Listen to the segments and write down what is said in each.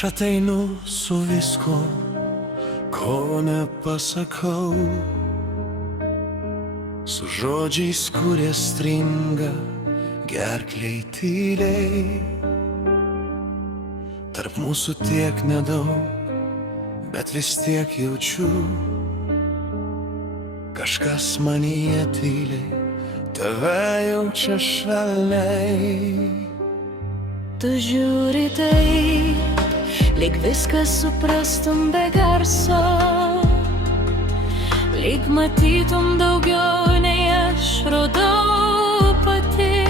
Aš ateinu su visku, ko nepasakau, su žodžiais, kurie stringa gerklei tyliai. Tarp mūsų tiek nedaug, bet vis tiek jaučiu, kažkas manyje tyliai tave jaučia švelniai. Tu žiūri tai, lyg viską suprastum be garso, lyg matytum daugiau nei aš rodau pati.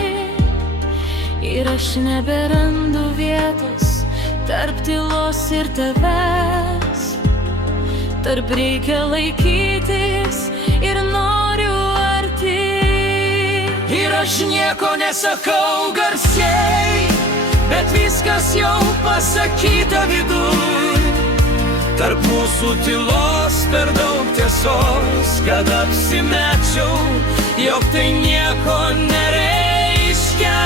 Ir aš neberandu vietos tarp tylos ir tavęs, tarp reikia laikytis ir noriu arti. Ir aš nieko nesakau garsiai, bet viskas jau pasakyta viduj. Tarp mūsų tylos per daug tiesos, kad apsimečiau, jog tai nieko nereiškia.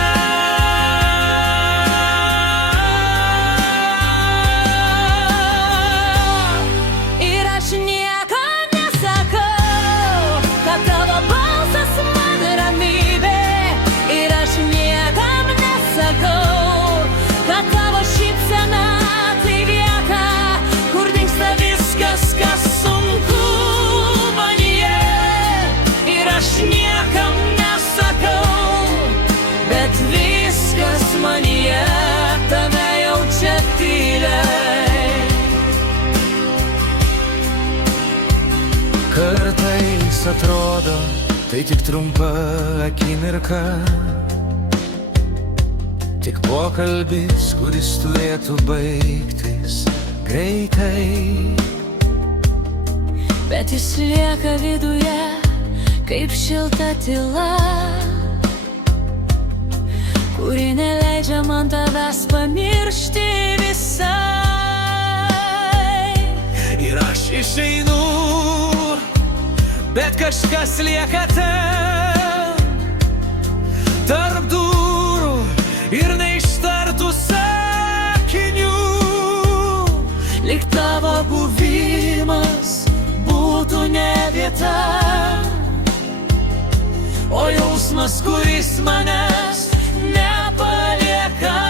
Ir aš nieko nesakau, kad tavo balsas man ramybė. Ir aš niekam nesakau, kad tavo šypsena tai vieta, kur dingsta viskas, kas sunku manyje. Ir aš niekam nesakau, bet viskas manyje tave jaučia tyliai. Kartais atrodo, tai tik trumpa akimirka, tik pokalbis, kuris turėtų baigtis greitai. Bet jis lieka viduje, kaip šilta tyla, kuri neleidžia man tavęs pamiršti visai. Ir aš išeinu, bet kažkas lieka ten, tarp durų ir neištartų sakinių. Lyg tavo buvimas būtų ne vieta, o jausmas, kuris manęs nepalieka.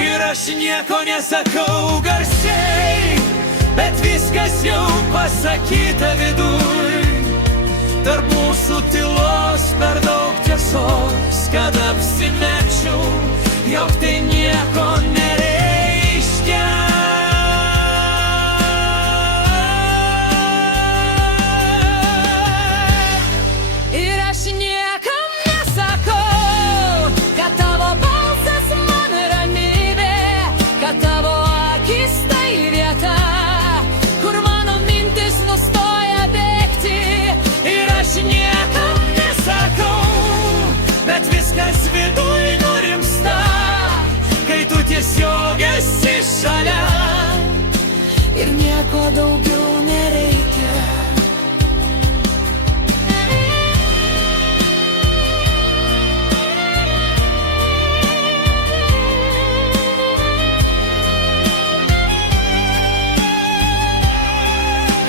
Ir aš nieko nesakau garsiai, bet viskas jau pasakyta viduj. Tarp mūsų tylos per daug tiesos, kad apsimečiau, jog tai nieko nereiškia. Ir aš niekam nesakau, kad tavo balsas man ramybė, kad tavo akis tai vieta, kur mano mintis nustoja bėgti. Ir aš niekam nesakau, bet viskas viduj nurimsta, kai tu tiesiog esi šalia. Ir nieko daugiau nereikia.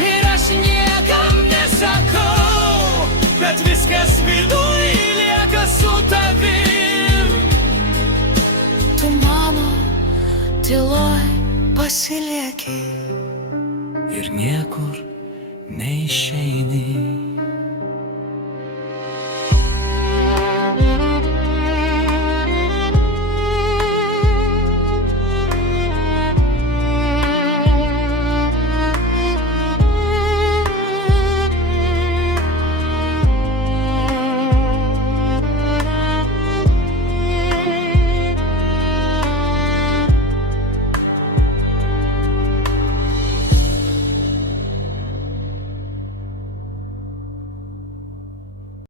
Ir aš niekam nesakau, bet viskas viduj lieka su tavim. Tu mano tyloj pasilieki Ir niekur neišeini.